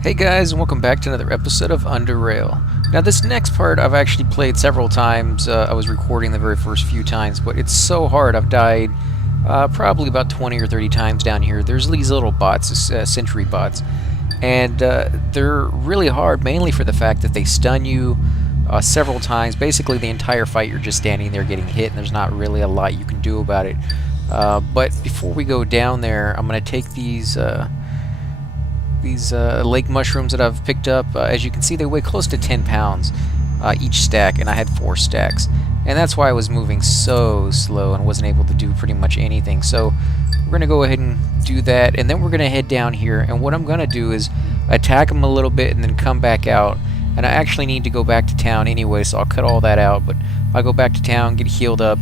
Hey guys, and welcome back to another episode of Underrail. Now this next part I've actually played several times. I was recording the very first few times, but it's so hard. I've died probably about 20 or 30 times down here. There's these little bots, Sentry bots, and they're really hard, mainly for the fact that they stun you several times. Basically the entire fight you're just standing there getting hit, and there's not really a lot you can do about it. But before we go down there, I'm going to take these lake mushrooms that I've picked up. As you can see, they weigh close to 10 pounds each stack, and I had 4 stacks. And that's why I was moving so slow and wasn't able to do pretty much anything. So we're going to go ahead and do that, and then we're going to head down here. And what I'm going to do is attack them a little bit and then come back out. And I actually need to go back to town anyway, so I'll cut all that out. But I'll go back to town, get healed up,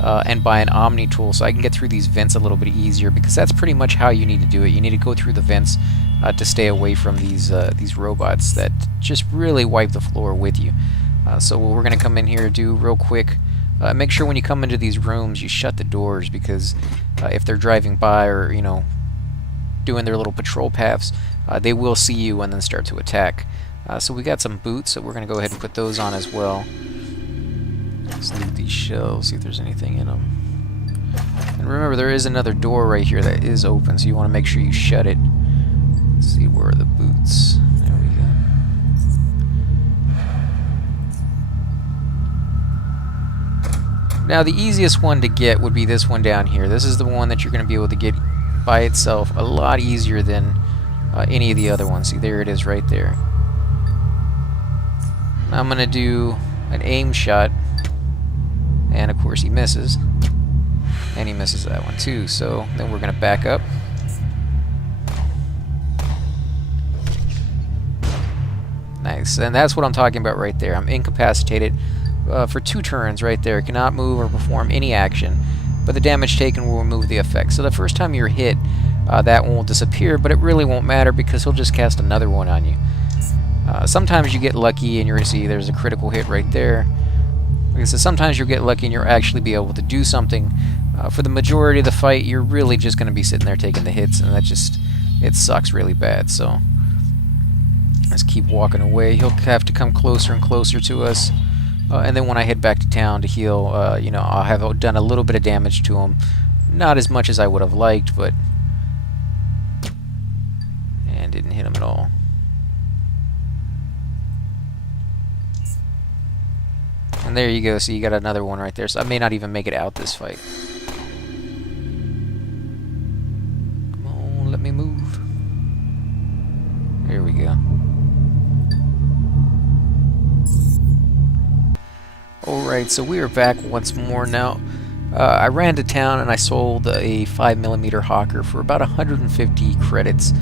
and buy an Omni tool so I can get through these vents a little bit easier, because that's pretty much how you need to do it. You need to go through the vents to stay away from these robots that just really wipe the floor with you. So what we're going to come in here to do real quick, make sure when you come into these rooms you shut the doors, because if they're driving by or doing their little patrol paths, they will see you and then start to attack. So we got some boots, so we're going to go ahead and put those on as well. Let's loot these shelves, see if there's anything in them. And remember, there is another door right here that is open, so you want to make sure you shut it. Let's see, where are the boots? There we go. Now the easiest one to get would be this one down here. This is the one that you're going to be able to get by itself a lot easier than any of the other ones. See, there it is right there. Now I'm going to do an aim shot, and of course he misses. And he misses that one too, so then we're going to back up. Nice, and that's what I'm talking about right there. I'm incapacitated for 2 turns right there. Cannot move or perform any action, but the damage taken will remove the effect. So the first time you're hit, that one will disappear, but it really won't matter because he'll just cast another one on you. Sometimes you get lucky and you're going to see there's a critical hit right there. Like I said, sometimes you'll get lucky and you'll actually be able to do something. For the majority of the fight, you're really just going to be sitting there taking the hits, and it sucks really bad. So let's keep walking away. He'll have to come closer and closer to us. And then when I head back to town to heal, I'll have done a little bit of damage to him. Not as much as I would have liked, but... And didn't hit him at all. And there you go, so you got another one right there. So I may not even make it out this fight. Come on, let me move. There we go. Alright, so we are back once more now. I ran to town and I sold a 5mm Hawker for about 150 credits,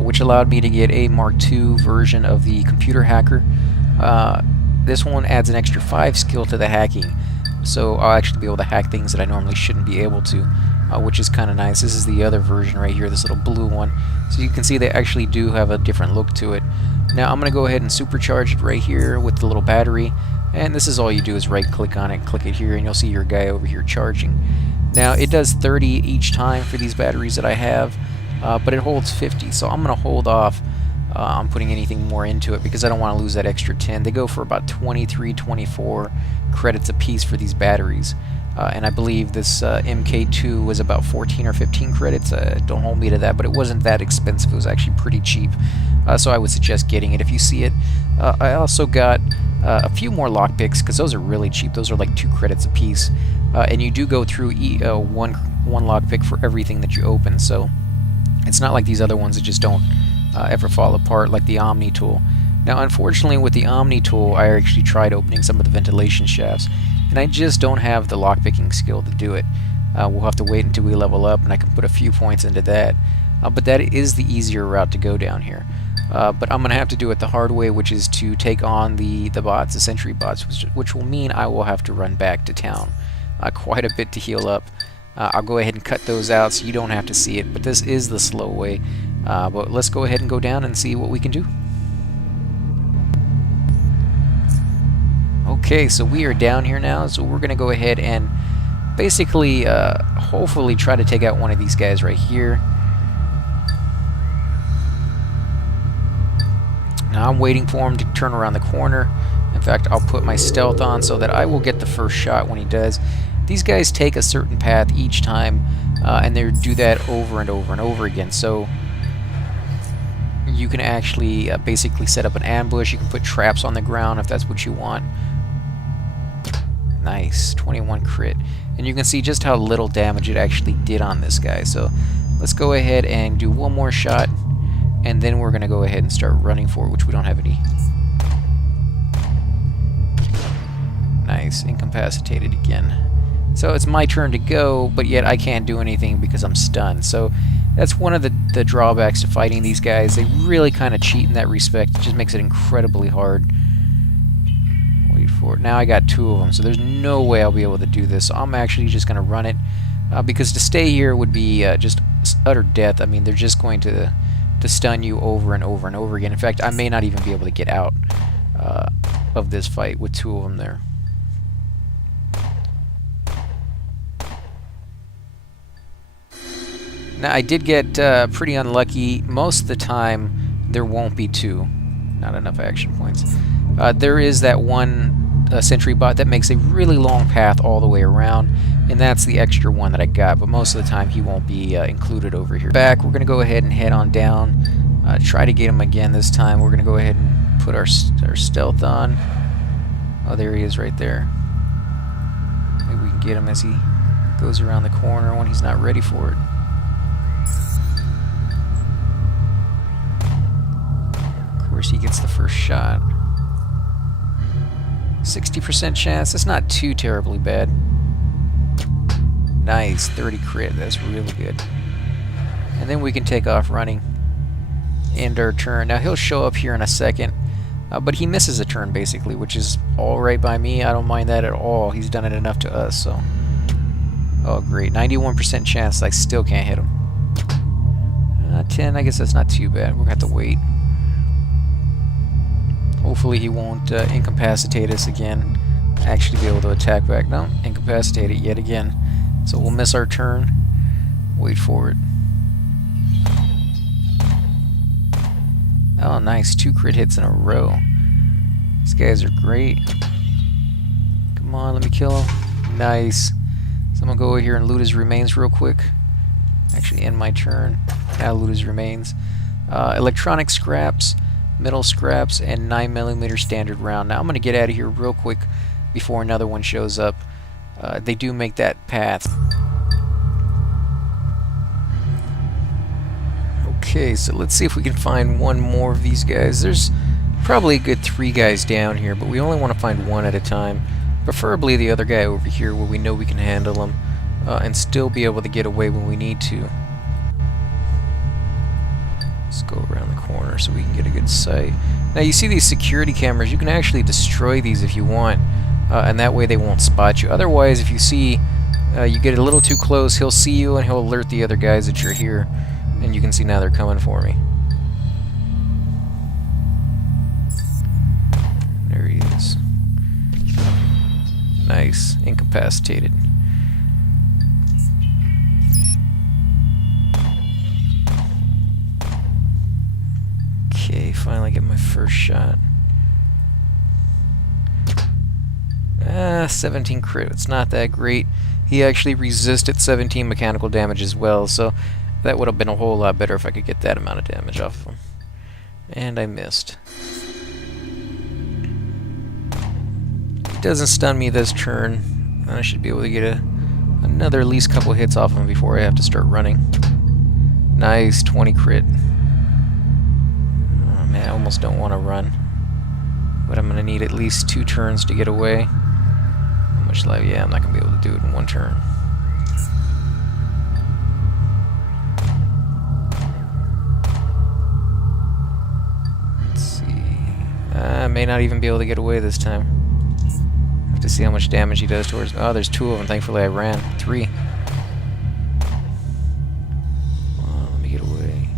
which allowed me to get a Mark II version of the computer hacker. This one adds an extra 5 skill to the hacking, so I'll actually be able to hack things that I normally shouldn't be able to, which is kind of nice. This is the other version right here, this little blue one. So you can see they actually do have a different look to it. Now I'm going to go ahead and supercharge it right here with the little battery, and this is all you do is right click on it, click it here, and you'll see your guy over here charging. Now it does 30 each time for these batteries that I have, but it holds 50, so I'm going to hold off on putting anything more into it because I don't want to lose that extra 10. They go for about 23, 24 credits a piece for these batteries. And I believe this MK2 was about 14 or 15 credits. Don't hold me to that, but it wasn't that expensive. It was actually pretty cheap. So I would suggest getting it if you see it. I also got a few more lockpicks because those are really cheap. Those are like 2 credits a piece. And you do go through one lockpick for everything that you open. So it's not like these other ones that just don't ever fall apart, like the Omni tool. Now unfortunately with the Omni tool I actually tried opening some of the ventilation shafts, and I just don't have the lockpicking skill to do it. We'll have to wait until we level up and I can put a few points into that, but that is the easier route to go down here. But I'm going to have to do it the hard way, which is to take on the bots, the Sentry bots, which will mean I will have to run back to town quite a bit to heal up. I'll go ahead and cut those out so you don't have to see it, but this is the slow way. But let's go ahead and go down and see what we can do. Okay, so we are down here now, so we're going to go ahead and basically, hopefully try to take out one of these guys right here. Now I'm waiting for him to turn around the corner. In fact, I'll put my stealth on so that I will get the first shot when he does. These guys take a certain path each time, and they do that over and over and over again. So you can actually basically set up an ambush. You can put traps on the ground if that's what you want. Nice, 21 crit. And you can see just how little damage it actually did on this guy. So let's go ahead and do one more shot, and then we're going to go ahead and start running for it, which we don't have any. Nice, incapacitated again. So it's my turn to go, but yet I can't do anything because I'm stunned. So that's one of the drawbacks to fighting these guys. They really kind of cheat in that respect. It just makes it incredibly hard. Wait for it. Now I got 2 of them, so there's no way I'll be able to do this. So I'm actually just going to run it, because to stay here would be just utter death. I mean, they're just going to stun you over and over and over again. In fact, I may not even be able to get out of this fight with 2 of them there. Now, I did get pretty unlucky. Most of the time, there won't be 2. Not enough action points. There is that one Sentry bot that makes a really long path all the way around, and that's the extra one that I got, but most of the time he won't be included over here. Back, we're going to go ahead and head on down, try to get him again this time. We're going to go ahead and put our stealth on. Oh, there he is right there. Maybe we can get him as he goes around the corner when he's not ready for it. Of course, he gets the first shot. 60% chance. That's not too terribly bad. Nice, 30 crit. That's really good. And then we can take off running. End our turn. Now he'll show up here in a second, but he misses a turn basically, which is all right by me. I don't mind that at all. He's done it enough to us, so. Oh, great. 91% chance. I still can't hit him. 10. I guess that's not too bad. We're gonna have to wait. Hopefully he won't incapacitate us again. Actually be able to attack back. No, incapacitate it yet again. So we'll miss our turn. Wait for it. Oh, nice. 2 crit hits in a row. These guys are great. Come on, let me kill him. Nice. So I'm going to go over here and loot his remains real quick. Actually end my turn. Now loot his remains. Electronic scraps, metal scraps, and 9mm standard round. Now I'm going to get out of here real quick before another one shows up. They do make that path. Okay, so let's see if we can find one more of these guys. There's probably a good 3 guys down here, but we only want to find one at a time. Preferably the other guy over here where we know we can handle him and still be able to get away when we need to. Let's go around the corner so we can get a good sight. Now you see these security cameras, you can actually destroy these if you want, and that way they won't spot you. Otherwise, if you see you get a little too close, he'll see you and he'll alert the other guys that you're here, and you can see now they're coming for me. There he is. Nice, incapacitated. Okay, finally get my first shot. 17 crit. It's not that great. He actually resisted 17 mechanical damage as well, so that would have been a whole lot better if I could get that amount of damage off of him. And I missed. He doesn't stun me this turn. I should be able to get another at least couple hits off him before I have to start running. Nice, 20 crit. Man, I almost don't want to run. But I'm going to need at least 2 turns to get away. How much life? Yeah, I'm not going to be able to do it in 1 turn. Let's see. I may not even be able to get away this time. I have to see how much damage he does towards me. Oh, there's 2 of them. Thankfully I ran. 3. Let me get away.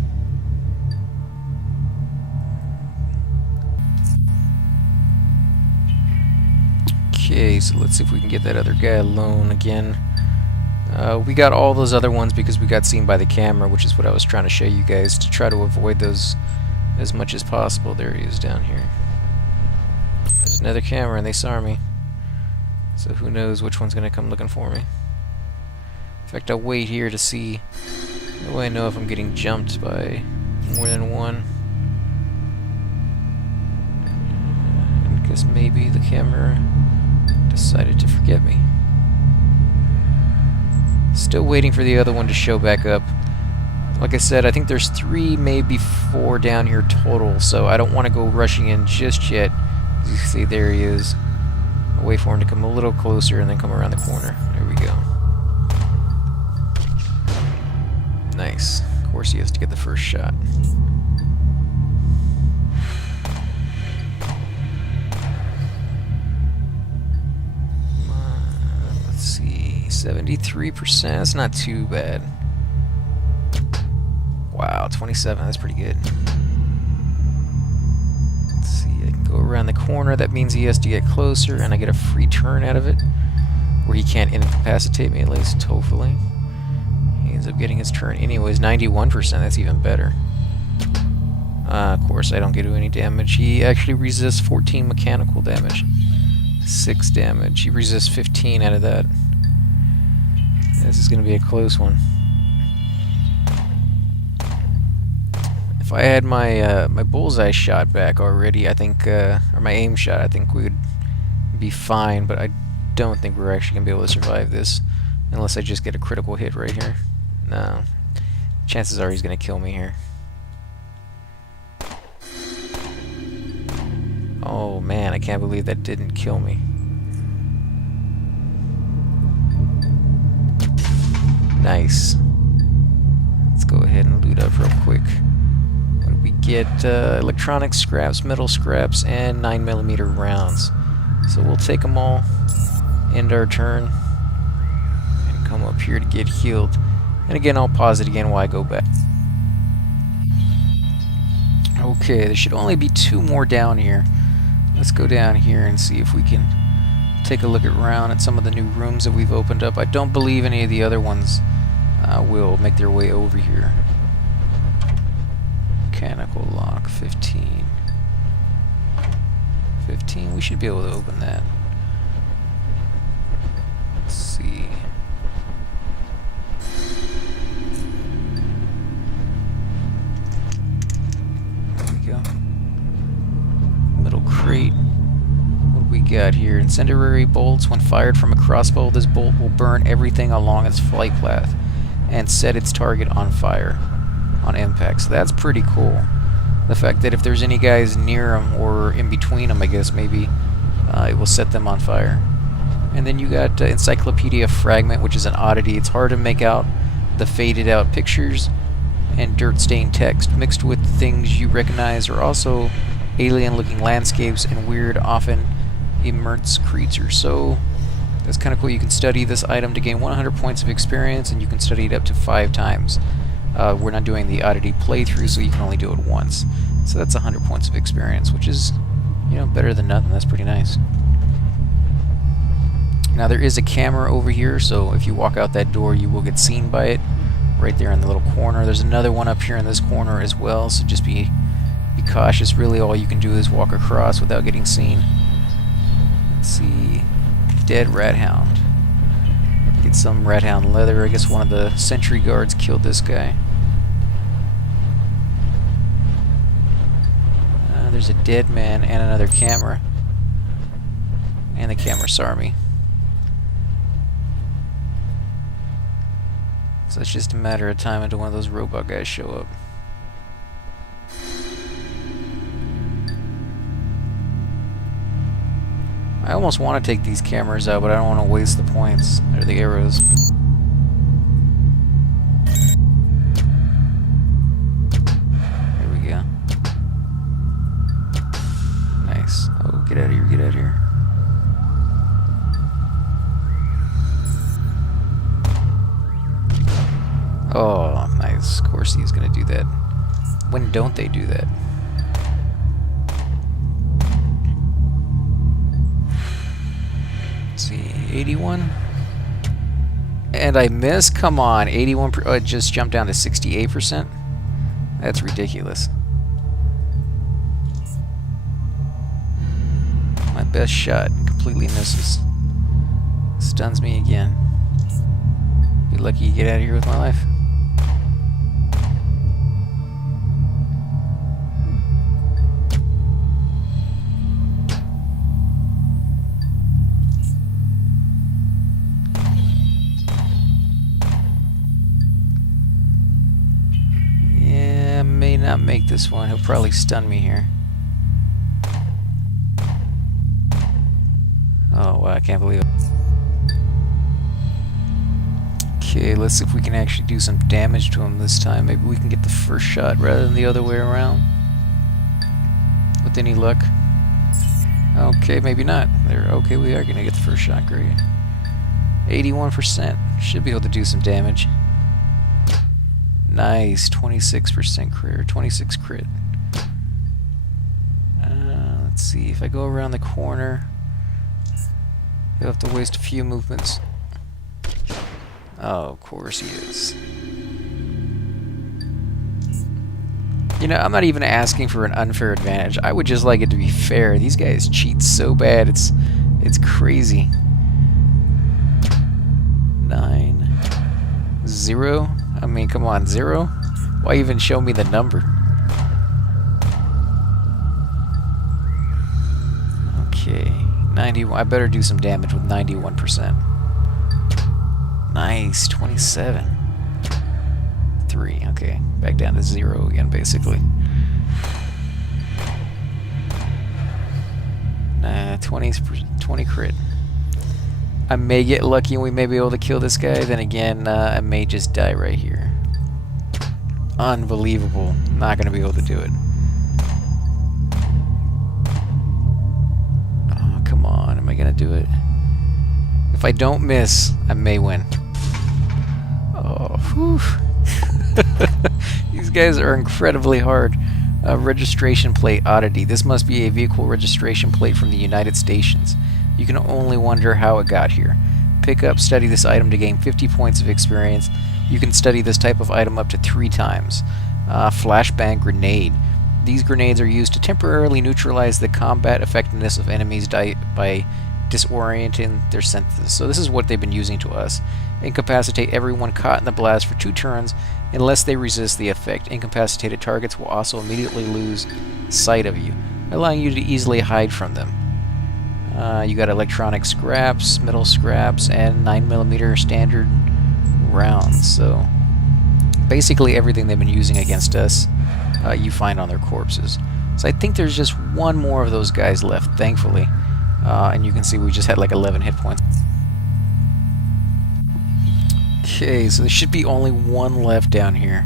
Okay, so let's see if we can get that other guy alone again. We got all those other ones because we got seen by the camera, which is what I was trying to show you guys, to try to avoid those as much as possible. There he is down here. There's another camera and they saw me. So who knows which one's going to come looking for me. In fact, I'll wait here to see. That way I know if I'm getting jumped by more than one. I guess maybe the camera decided to forget me. Still waiting for the other one to show back up. Like I said, I think there's 3, maybe 4 down here total, so I don't want to go rushing in just yet. As you can see, there he is. I'll wait for him to come a little closer and then come around the corner. There we go. Nice. Of course he has to get the first shot. Let's see, 73%, that's not too bad. Wow, 27, that's pretty good. Let's see, I can go around the corner, that means he has to get closer, and I get a free turn out of it, where he can't incapacitate me, at least, hopefully. He ends up getting his turn anyways, 91%, that's even better. Of course, I don't get any damage. He actually resists 14 mechanical damage. 6 damage. He resists 15 out of that. This is going to be a close one. If I had my my bullseye shot back already, I think, or my aim shot, I think we would be fine, but I don't think we're actually going to be able to survive this unless I just get a critical hit right here. No. Chances are he's going to kill me here. Oh man, I can't believe that didn't kill me. Nice. Let's go ahead and loot up real quick. What do we get? Electronic scraps, metal scraps, and 9mm rounds. So we'll take them all, end our turn, and come up here to get healed. And again, I'll pause it again while I go back. Okay, there should only be 2 more down here. Let's go down here and see if we can take a look around at some of the new rooms that we've opened up. I don't believe any of the other ones will make their way over here. Mechanical lock, 15. 15, we should be able to open that. Let's see. There we go. Middle crate. What do we got here? Incendiary bolts. When fired from a crossbow, this bolt will burn everything along its flight path and set its target on fire on impact. So that's pretty cool. The fact that if there's any guys near them or in between them, I guess maybe it will set them on fire. And then you got Encyclopedia Fragment, which is an oddity. It's hard to make out the faded out pictures and dirt stained text mixed with things you recognize are also alien looking landscapes and weird, often immersed creatures. So that's kind of cool. You can study this item to gain 100 points of experience, and you can study it up to 5 times. We're not doing the oddity playthrough, so you can only do it once. So that's 100 points of experience, which is, you know, better than nothing. That's pretty nice. Now there is a camera over here, so if you walk out that door, you will get seen by it right there in the little corner. There's another one up here in this corner as well, so just be cautious. Really, all you can do is walk across without getting seen. Let's see. Dead rat hound. Get some rat hound leather. I guess one of the sentry guards killed this guy. There's a dead man and another camera. And the camera saw me. So it's just a matter of time until one of those robot guys show up. I almost want to take these cameras out, but I don't want to waste the points, or the arrows. There we go. Nice. Oh, get out of here, get out of here. Oh, nice. Of course he's going to do that. When don't they do that? Let's see, 81? And I missed? Come on, 81%. It just jumped down to 68%? That's ridiculous. best shot and completely misses. Stuns me again. Be lucky you get out of here with my life. Yeah, may not make this one. He'll probably stun me here. Oh wow, I can't believe it. Okay, let's see if we can actually do some damage to him this time. Maybe we can get the first shot rather than the other way around. With any luck. Okay, maybe not. Okay, we are gonna get the first shot. Great. 81%. Should be able to do some damage. Nice. 26% crit. 26 crit. Let's see. If I go around the corner, you'll have to waste a few movements. Oh, of course he is. You know, I'm not even asking for an unfair advantage. I would just like it to be fair. These guys cheat so bad. It's crazy. 9 0. I mean, come on, 0? Why even show me the number? Okay, 91. I better do some damage with 91%. Nice, 27. 3, okay. Back down to 0 again, basically. 20 crit. I may get lucky and we may be able to kill this guy. Then again, I may just die right here. Unbelievable. Not going to be able to do it. Oh, come on. Am I going to do it? If I don't miss, I may win. Oh, whew. These guys are incredibly hard. Registration plate oddity. This must be a vehicle registration plate from the United States. You can only wonder how it got here. Pick up, study this item to gain 50 points of experience. You can study this type of item up to 3 times. Flashbang Grenade. These grenades are used to temporarily neutralize the combat effectiveness of enemies by disorienting their senses. So this is what they've been using to us. Incapacitate everyone caught in the blast for 2 turns unless they resist the effect. Incapacitated targets will also immediately lose sight of you, allowing you to easily hide from them. You got electronic scraps, metal scraps, and 9mm standard rounds. So basically everything they've been using against us, you find on their corpses. So I think there's just one more of those guys left, thankfully. And you can see we just had like 11 hit points. Okay, so there should be only one left down here.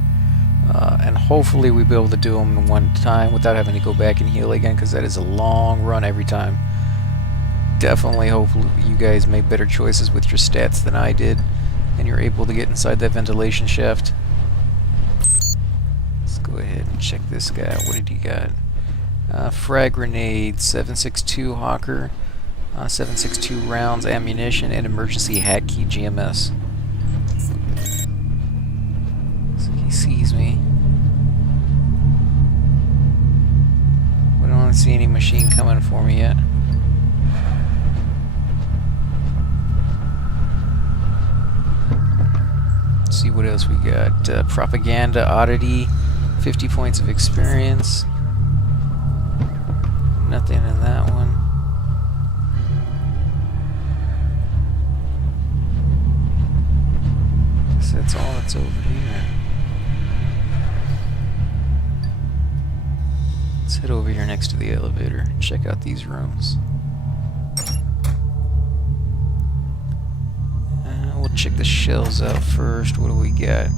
And hopefully we'll be able to do them in one time without having to go back and heal again, because that is a long run every time. Definitely hope you guys made better choices with your stats than I did, and you're able to get inside that ventilation shaft. Let's go ahead and check this guy out. What did he got? Frag Grenade, 7.62 Hawker, 7.62 rounds, ammunition, and emergency hat key GMS. So he sees me. We don't see any machine coming for me yet. Let's see what else we got. Propaganda Oddity, 50 points of experience. Nothing in that one. Guess that's all that's over here. Let's head over here next to the elevator and check out these rooms. We'll check the shells out first. What do we got?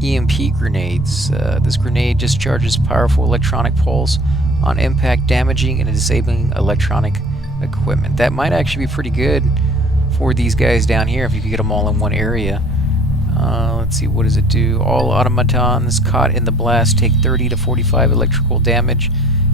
Emp Grenades. This grenade discharges powerful electronic pulse on impact, damaging and disabling electronic equipment. That might actually be pretty good for these guys down here if you could get them all in one area. Let's see, what does it do? All automatons caught in the blast take 30 to 45 electrical damage.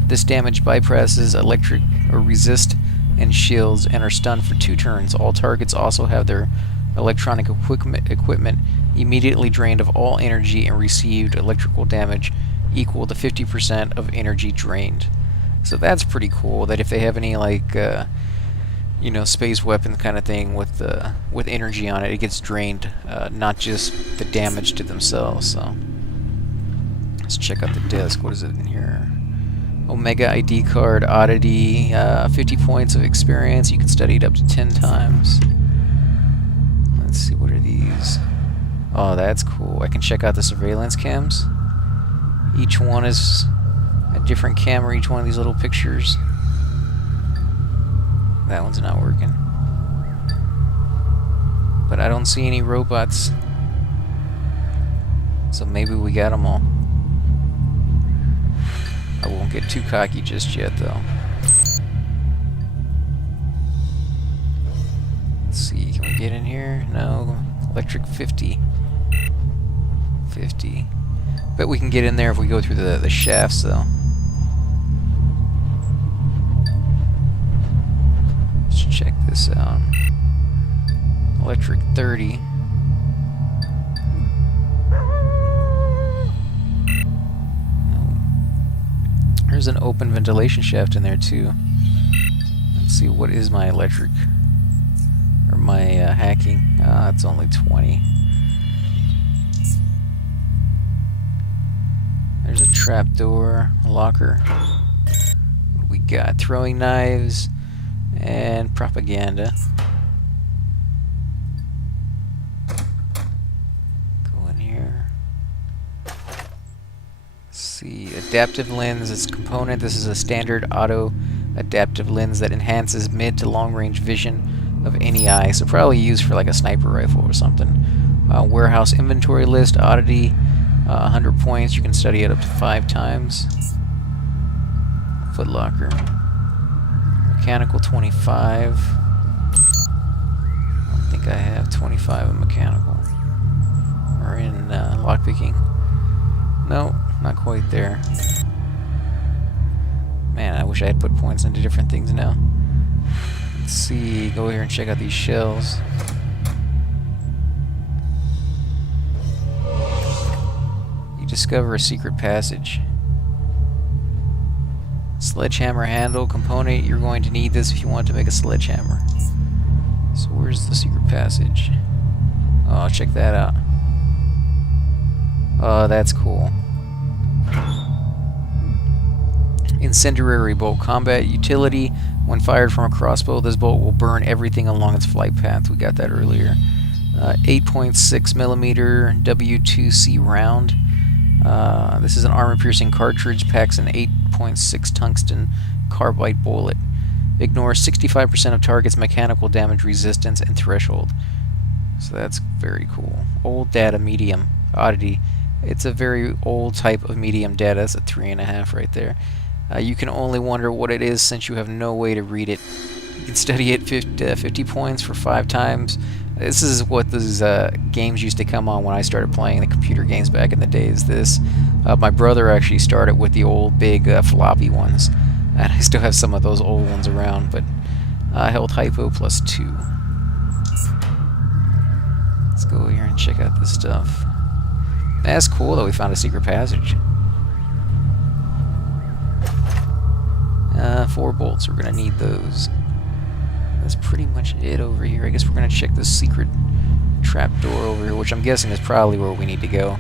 This damage bypasses electric or resist and shields and are stunned for 2 turns. All targets also have their electronic equipment immediately drained of all energy and received electrical damage equal to 50% of energy drained. So that's pretty cool. That if they have any like you know, space weapon kind of thing with energy on it, it gets drained, not just the damage to themselves. So let's check out the disc. What is it in here? Omega ID card, oddity, 50 points of experience. You can study it up to 10 times. Let's see, what are these? Oh, that's cool. I can check out the surveillance cams. Each one is a different camera, each one of these little pictures. That one's not working. But I don't see any robots. So maybe we got them all. I won't get too cocky just yet, though. Let's see, can we get in here? No. Electric 50. 50. Bet we can get in there if we go through the shafts, though. Let's check this out. Electric 30. There's an open ventilation shaft in there too. Let's see, what is my electric or my hacking? It's only 20. There's a trapdoor, locker. What do we got? Throwing knives and propaganda. Go in here. See, adaptive lens, its component. This is a standard auto adaptive lens that enhances mid to long range vision of any eye, so probably used for like a sniper rifle or something. Warehouse inventory list, oddity, 100 points. You can study it up to 5 times. Foot locker, mechanical 25. I don't think I have 25 in mechanical or in lockpicking. No. Not quite there. Man, I wish I had put points into different things now. Let's see, go here and check out these shells. You discover a secret passage. Sledgehammer handle component. You're going to need this if you want to make a sledgehammer. So where's the secret passage? Oh, check that out. Oh, that's cool. Incendiary Bolt combat utility. When fired from a crossbow, this bolt will burn everything along its flight path. We got that earlier. 8.6 millimeter W2C round. This is an armor-piercing cartridge. Packs an 8.6 tungsten carbide bullet. Ignores 65% of targets' mechanical damage resistance and threshold. So that's very cool. Old data, medium. Oddity. It's a very old type of medium data. It's a 3.5 right there. You can only wonder what it is since you have no way to read it. You can study it 50 points for 5 times. This is what those games used to come on when I started playing the computer games back in the days. My brother actually started with the old big floppy ones. And I still have some of those old ones around, but held hypo plus 2. Let's go here and check out this stuff. That's cool that we found a secret passage. 4 bolts, we're gonna need those. That's pretty much it over here. I guess we're gonna check this secret trapdoor over here, which I'm guessing is probably where we need to go.